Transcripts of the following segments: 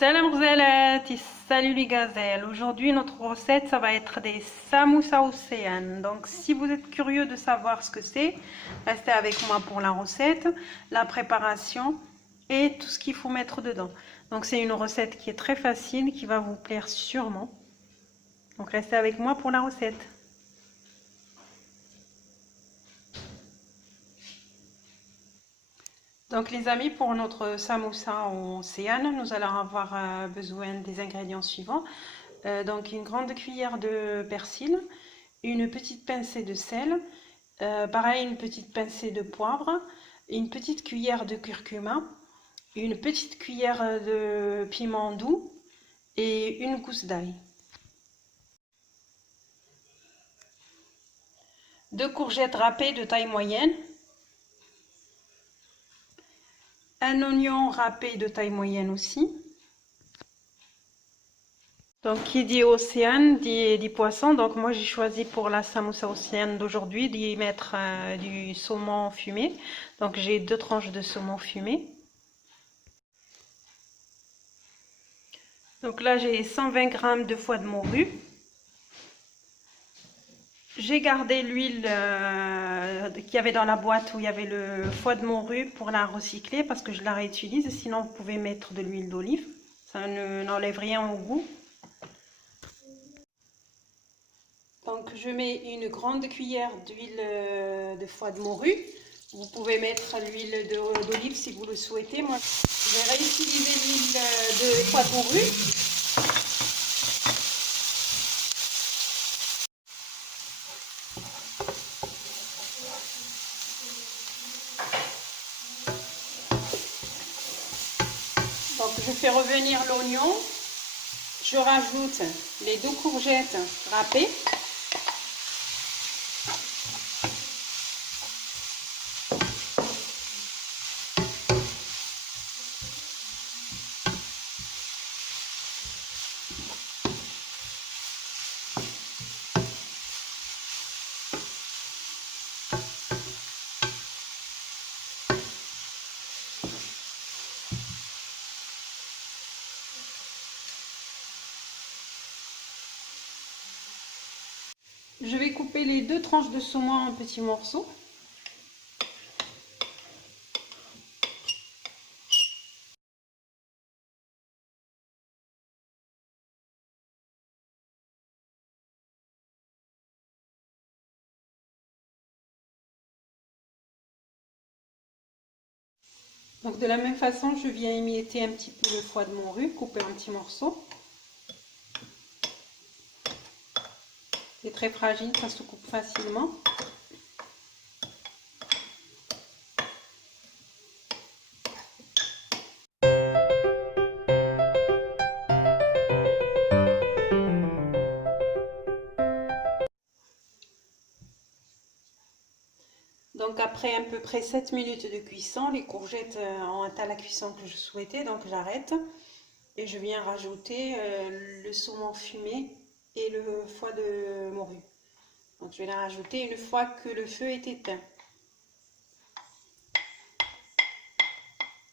Salam Gzalat, salut les gazelles. Aujourd'hui notre recette ça va être des samoussas océanes. Donc si vous êtes curieux de savoir ce que c'est, restez avec moi pour la recette, la préparation et tout ce qu'il faut mettre dedans. Donc c'est une recette qui est très facile, qui va vous plaire sûrement. Donc restez avec moi pour la recette. Donc les amis, pour notre samoussa océane, nous allons avoir besoin des ingrédients suivants. Donc une grande cuillère de persil, une petite pincée de sel, pareil une petite pincée de poivre, une petite cuillère de curcuma, une petite cuillère de piment doux et une gousse d'ail. 2 courgettes râpées de taille moyenne, un oignon râpé de taille moyenne aussi. Donc qui dit océane dit poisson, donc moi j'ai choisi pour la samoussa océane d'aujourd'hui d'y mettre du saumon fumé. Donc j'ai 2 tranches de saumon fumé. Donc là j'ai 120 g de foie de morue. J'ai gardé l'huile qu'il y avait dans la boîte où il y avait le foie de morue pour la recycler parce que je la réutilise. Sinon vous pouvez mettre de l'huile d'olive, ça n'enlève rien au goût. Donc je mets une grande cuillère d'huile de foie de morue. Vous pouvez mettre l'huile d'olive si vous le souhaitez. Moi je vais réutiliser l'huile de foie de morue. Donc je fais revenir l'oignon. Je rajoute les 2 courgettes râpées. Je vais couper les 2 tranches de saumon en petits morceaux. Donc de la même façon, je viens émietter un petit peu le foie de morue, couper en petits morceaux. C'est très fragile, ça se coupe facilement. Donc après à peu près 7 minutes de cuisson, les courgettes ont atteint la cuisson que je souhaitais, donc j'arrête. Et je viens rajouter le saumon fumé et le foie de morue. Donc je vais la rajouter une fois que le feu est éteint.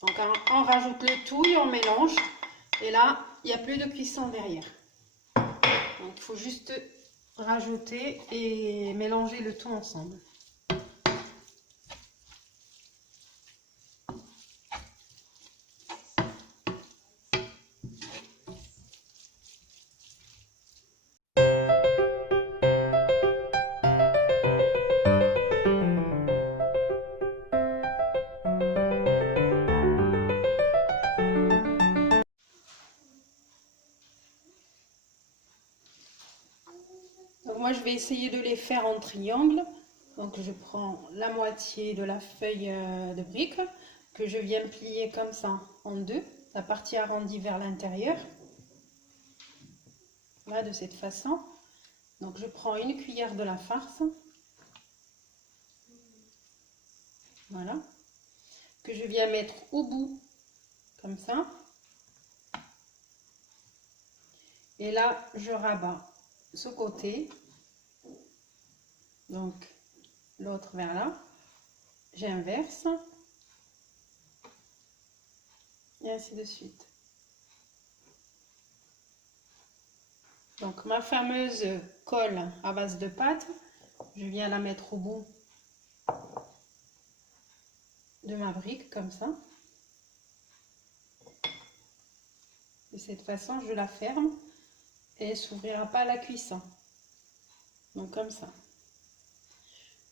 Donc on rajoute le tout et on mélange. Et là, il n'y a plus de cuisson derrière. Donc il faut juste rajouter et mélanger le tout ensemble. Donc moi je vais essayer de les faire en triangle. Donc je prends la moitié de la feuille de brique que je viens plier comme ça en 2, la partie arrondie vers l'intérieur. Là de cette façon. Donc je prends une cuillère de la farce. Voilà. Que je viens mettre au bout comme ça. Et là je rabats ce côté. Donc l'autre vers là. J'inverse. Et ainsi de suite. Donc ma fameuse colle à base de pâte, je viens la mettre au bout de ma brique comme ça. De cette façon, je la ferme et elle ne s'ouvrira pas à la cuisson. Donc comme ça.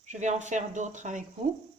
Je vais en faire d'autres avec vous.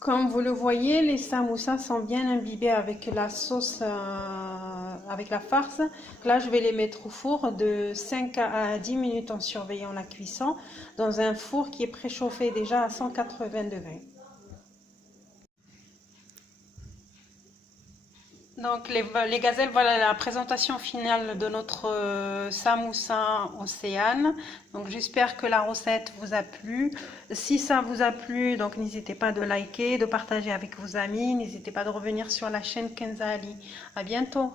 Comme vous le voyez, les samoussas sont bien imbibés avec la sauce, avec la farce. Là, je vais les mettre au four de 5 à 10 minutes en surveillant la cuisson dans un four qui est préchauffé déjà à 180 degrés. Donc les gazelles, voilà la présentation finale de notre samoussa océane. Donc j'espère que la recette vous a plu. Si ça vous a plu, donc n'hésitez pas de liker, de partager avec vos amis. N'hésitez pas de revenir sur la chaîne Kenza Ali. À bientôt.